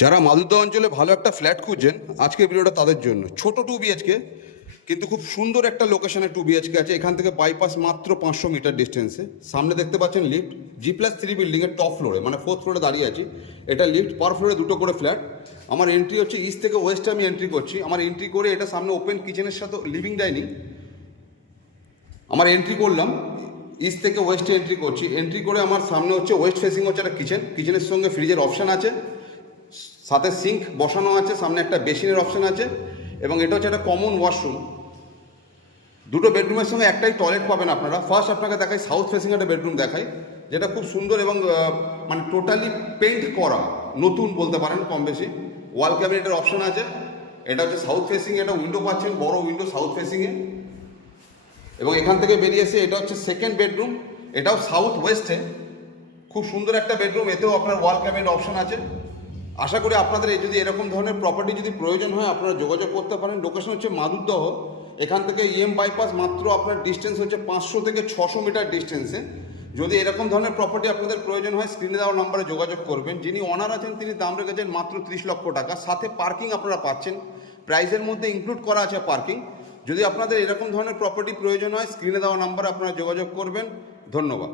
যারা মাদুরদা অঞ্চলে ভালো একটা ফ্ল্যাট খুঁজছেন, আজকের ভিডিওটা তাদের জন্য। ছোট 2 BHK কিন্তু খুব সুন্দর একটা লোকেশনে 2 BHK আছে। এখান থেকে বাইপাস মাত্র 500 মিটার ডিস্টেন্সে। সামনে দেখতে পাচ্ছেন লিফট, G+3 বিল্ডিংয়ের টপ ফ্লোরে, মানে 4th ফ্লোরে দাঁড়িয়ে আছি। এটা লিফট, পার ফ্লোরে 2টো করে ফ্ল্যাট। আমার এন্ট্রি হচ্ছে ইস্ট থেকে ওয়েস্টে আমি এন্ট্রি করছি। আমার এন্ট্রি করে এটা সামনে ওপেন কিচেনের সাথে লিভিং ডাইনিং। আমার এন্ট্রি করলাম, ইস্ট থেকে ওয়েস্টে এন্ট্রি করছি। এন্ট্রি করে আমার সামনে হচ্ছে ওয়েস্ট ফেসিং হচ্ছে একটা কিচেন। কিচেনের সঙ্গে ফ্রিজের অপশান আছে, সাথে সিঙ্ক বসানো আছে, সামনে একটা বেসিনের অপশান আছে, এবং এটা হচ্ছে একটা কমন ওয়াশরুম। 2টো বেডরুমের সঙ্গে একটাই টয়লেট পাবেন আপনারা। ফার্স্ট আপনাকে দেখাই সাউথ ফেসিং একটা বেডরুম দেখাই, যেটা খুব সুন্দর এবং মানে টোটালি পেইন্ট করা, নতুন বলতে পারেন কম বেশি। ওয়াল ক্যাবিনেটের অপশান আছে। এটা হচ্ছে সাউথ ফেসিং, এটা উইন্ডো পাচ্ছেন, বড় উইন্ডো সাউথ ফেসিংয়ে। এবং এখান থেকে বেরিয়ে এসে এটা হচ্ছে সেকেন্ড বেডরুম, এটাও সাউথ ওয়েস্টে। খুব সুন্দর একটা বেডরুম, এতেও আপনার ওয়াল ক্যাবিনেট অপশান আছে। আশা করি আপনাদের যদি এরকম ধরনের প্রপার্টি যদি প্রয়োজন হয় আপনারা যোগাযোগ করতে পারেন। লোকেশন হচ্ছে মাদুরদহ। এখান থেকে বাইপাস মাত্র আপনার ডিস্টেন্স হচ্ছে 500 থেকে 600 মিটার ডিস্টেন্সে। যদি এরকম ধরনের প্রপার্টি আপনাদের প্রয়োজন হয় স্ক্রিনে দেওয়া নম্বরে যোগাযোগ করবেন। যিনি অনার আছেন তিনি দাম রেখেছেন মাত্র 30 লক্ষ টাকা, সাথে পার্কিং আপনারা পাচ্ছেন। প্রাইসের মধ্যে ইনক্লুড করা আছে পার্কিং। যদি আপনাদের এরকম ধরনের প্রপার্টি প্রয়োজন হয় স্ক্রিনে দেওয়া নম্বরে আপনারা যোগাযোগ করবেন। ধন্যবাদ।